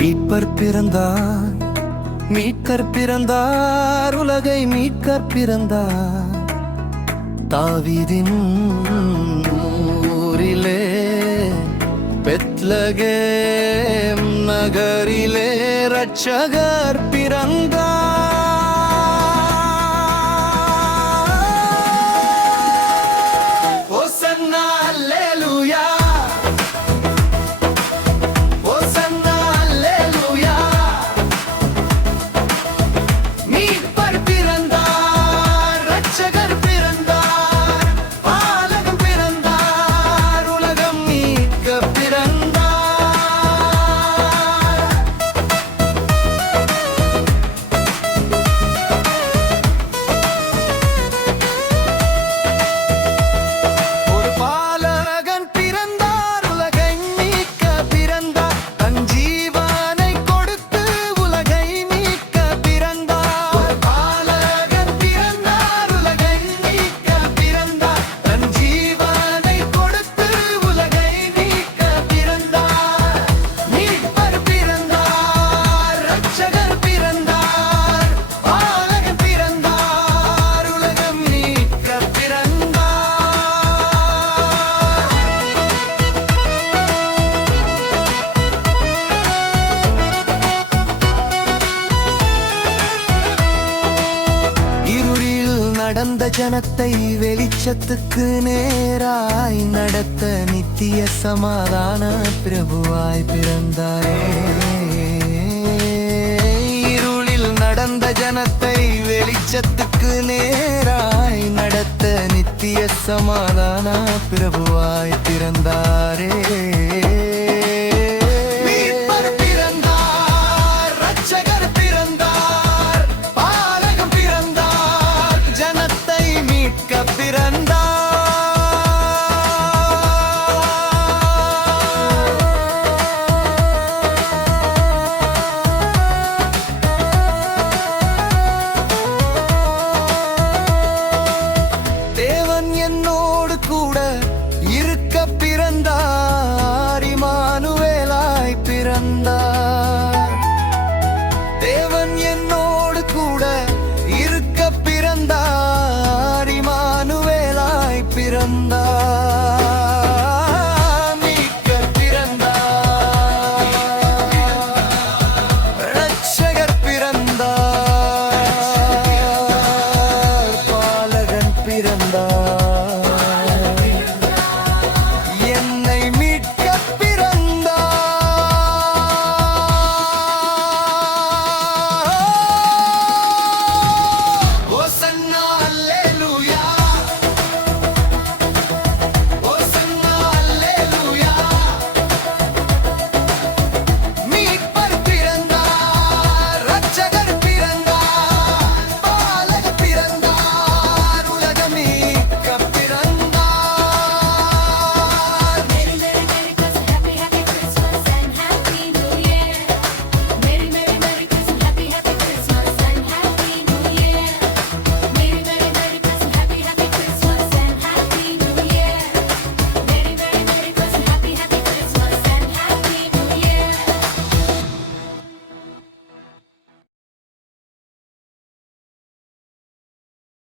மீட்பர் பிறந்தார். மீட்கர் பிறந்தார். உலகை மீட்கர் பிறந்தார். தாவீதின் ஊரிலே பெத்லகேம் நகரிலே ரட்சகர் பிறந்தார். நடந்த ஜனத்தை வெளிச்சத்துக்கு நேராய் நடத்த நித்திய சமாதான பிரபுவாய் பிறந்தாரே. இருளில் நடந்த ஜனத்தை வெளிச்சத்துக்கு நேராய் நடத்த நித்திய சமாதான பிரபுவாய் பிறந்தாரே. ஆயிரம் தான்